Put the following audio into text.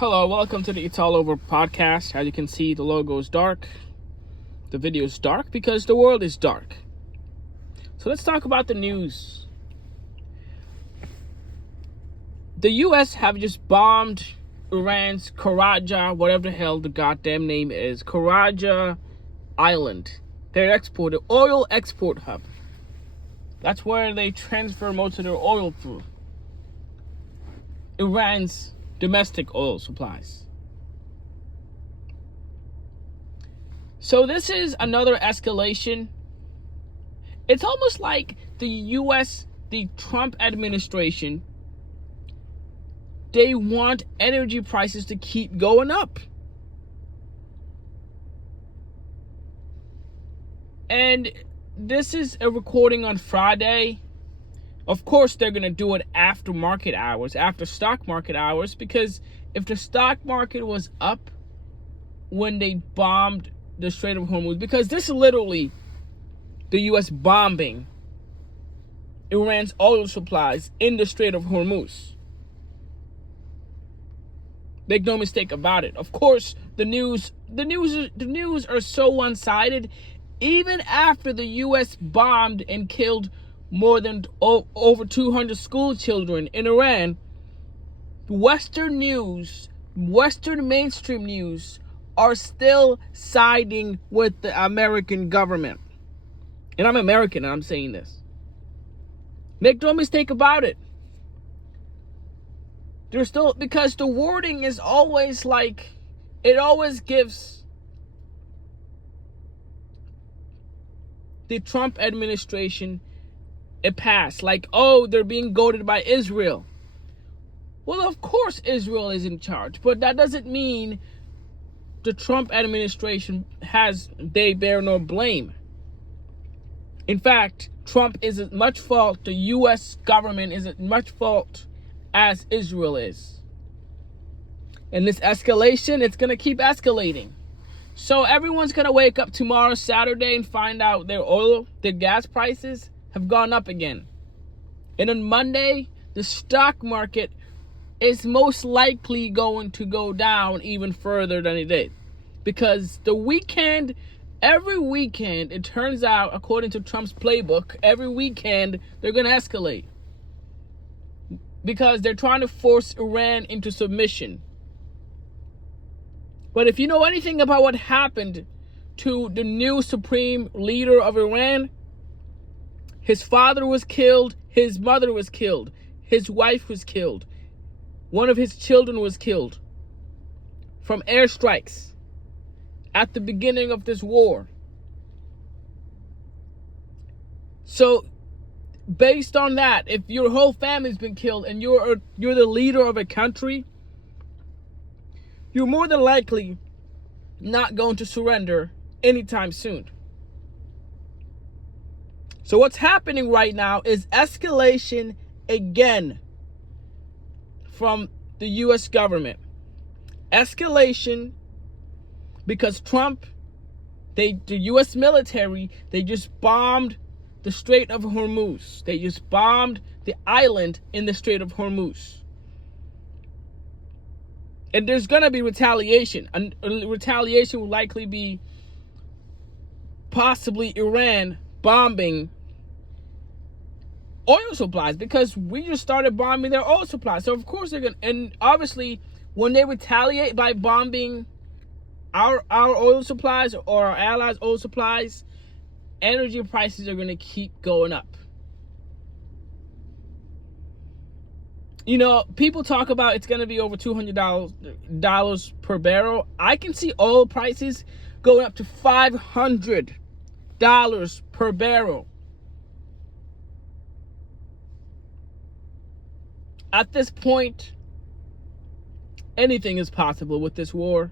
Hello, welcome to the It's All Over podcast. As you can see, the logo is dark. The video is dark because the world is dark. So let's talk about the news. The U.S. have just bombed Iran's Kharg, whatever the hell the goddamn name is, Kharg Island. Their oil export hub. That's where they transfer most of their oil through. Iran's domestic oil supplies. So this is another escalation. It's almost like the U.S., the Trump administration, they want energy prices to keep going up. And this is a recording on Friday. Of course, they're going to do it after market hours, after stock market hours, because if the stock market was up when they bombed the Strait of Hormuz, because this is literally the U.S. bombing Iran's oil supplies in the Strait of Hormuz. Make no mistake about it. Of course, the news are so one-sided. Even after the U.S. bombed and killed more than over 200 school children in Iran, Western mainstream news are still siding with the American government. And I'm American and I'm saying this. Make no mistake about it. They're still, because the wording is always like, it always gives the Trump administration a pass, like, oh, they're being goaded by Israel. Well, of course Israel is in charge, but that doesn't mean the Trump administration they bear no blame. In fact, Trump is as much fault, the U.S. government is as much fault as Israel is. And this escalation, it's going to keep escalating. So everyone's going to wake up tomorrow, Saturday, and find out their gas prices have gone up again. And on Monday, the stock market is most likely going to go down even further than it did. Because every weekend, it turns out, according to Trump's playbook, every weekend they're going to escalate. Because they're trying to force Iran into submission. But if you know anything about what happened to the new supreme leader of Iran, his father was killed, his mother was killed, his wife was killed, one of his children was killed from airstrikes at the beginning of this war. So, based on that, if your whole family's been killed and you're the leader of a country, you're more than likely not going to surrender anytime soon. So what's happening right now is escalation again from the U.S. government. Escalation because Trump, the U.S. military, they just bombed the Strait of Hormuz. They just bombed the island in the Strait of Hormuz. And there's going to be retaliation. And retaliation will likely be possibly Iran bombing oil supplies, because we just started bombing their oil supplies. So of course they're going to, and obviously when they retaliate by bombing our oil supplies or our allies' oil supplies, energy prices are going to keep going up. You know, people talk about it's going to be over $200 per barrel. I can see oil prices going up to $500 per barrel. At this point, anything is possible with this war.